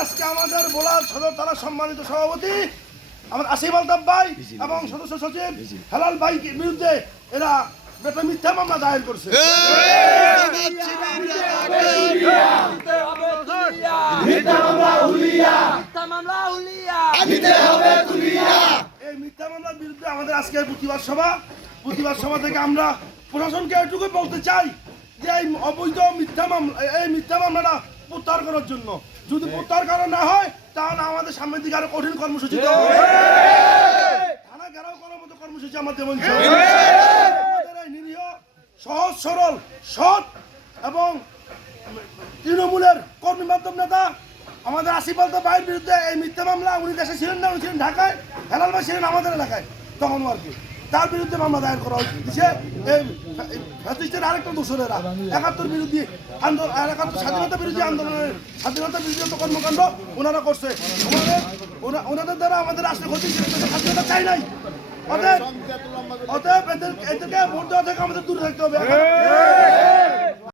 আজকে আমাদের বোলার সদর থানার সম্মানিত সভাপতি আমার আসিফ আলতাফ ভাই এবং সদস্য সচিব হেলাল ভাই বিরুদ্ধে এরা একটা মিথ্যা মামলা দায়ের করছে। এই মিথ্যা মামলার বিরুদ্ধে আমাদের আজকের প্রতিবাদ সভা থেকে আমরা প্রশাসনকে এটুকু বলতে চাই যে এই অবৈধ মিথ্যা মামলাটা প্রত্যাহার করার জন্য। যদি প্রত্যাহার করা না হয় তাহলে আমাদের সামনের দিকে আরো কঠিন কর্মসূচি দেওয়া হবে। থানা ঘেরাও করার মতো কর্মসূচি আমাদের দেবেন। আমাদের এই নিরীহ সহজ সরল সৎ এবং তৃণমূলের কর্মী মাধ্যম নেতা আমাদের আসিফ আলতাফ ভাইয়ের বিরুদ্ধে এই মিথ্যা মামলা, উনি দেশে ছিলেন না, উনি ছিলেন ঢাকায়, হেলাল ভাই ছিলেন আমাদের এলাকায় তখন আর কি, তার বিরুদ্ধে মামলা দায়ের করা হয়েছে। এই ফ্যাসিস্টের আরেকটা দোষরেরা ৭১ বিরোধী আন্দোলন, ৭১ স্বাধীনতা বিরোধী আন্দোলনের স্বাধীনতা বিরোধী কর্মকাণ্ড ওনারা করছে। ওনাদের দ্বারা আমাদের আসলে ক্ষতি, স্বাধীনতা চাই নাই। অতএব এদেরকে ভোট দেওয়া থেকে আমাদের দূরে থাকতে হবে।